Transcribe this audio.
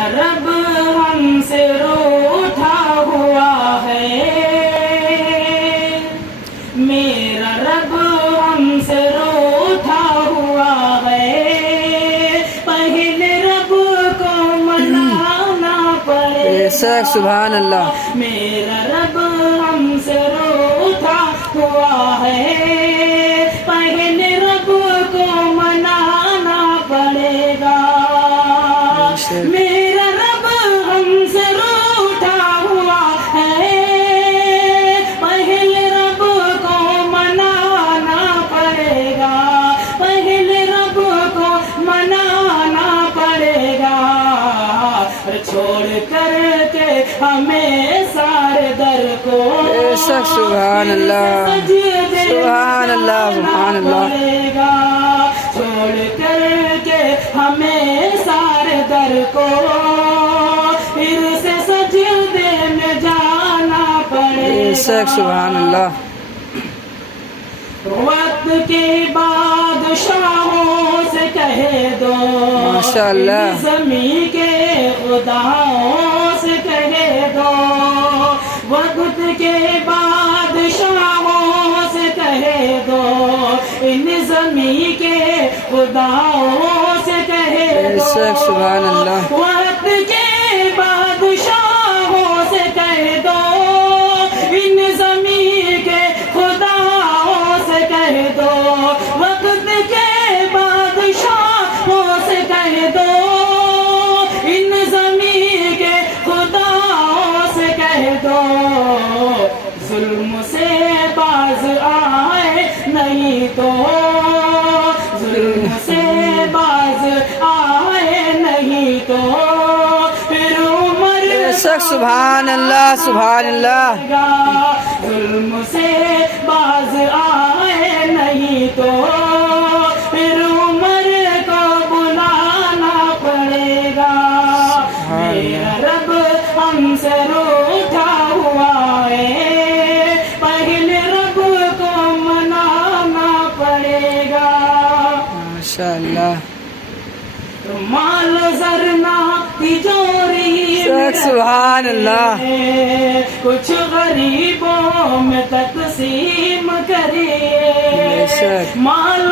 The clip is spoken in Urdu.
میرا رب ہم سے روٹھا ہوا ہے، میرا رب ہم سے روٹھا ہوا ہے، پہلے رب کو منانا پڑے گا، سبحان اللہ۔ میرا رب ہم سے روٹھا ہوا ہے، پہلے رب کو منانا پڑے گا، میرا رب ہم سے روٹھا ہوا ہے، پہلے رب کو منانا پڑے گا، پہلے رب کو منانا پڑے گا، چھوڑ کر کے ہمیں سارے در کو سبحان اللہ سبحان اللہ سبحان اللہ، چھوڑ کر کے ہمیں سارے در کو پھر سے سجدے میں جانا پڑے گا، سبحان اللہ۔ وقت کے بادشاہوں سے کہہ دو، ماشاءاللہ، زمین کے خداؤں سے کہہ دو، وقت کے بادشاہوں سے کہہ دو، ان زمین کے خداؤں سے کہہ دو، سبحان اللہ۔ وقت کے بادشاہوں سے کہہ دو، ان زمین کے خداؤں سے کہہ دو، وقت کے بادشاہوں سے کہہ دو، ان زمین کے خداؤں سے کہہ دو، ظلم سے باز آئے نہیں تو، ظلم سے باز آئے نہیں تو، پھر عمر سبحان اللہ سبحان اللہ، ظلم سے باز آئے نہیں تو، پھر عمر کو بلانا پڑے گا، میرا رب ہم سے روٹھا ہوا ہے، پہلے رب کو منانا پڑے گا، ماشاءاللہ، مال زرنا تجوری سبحان اللہ، کچھ غریبوں میں تقسیم کریے، مال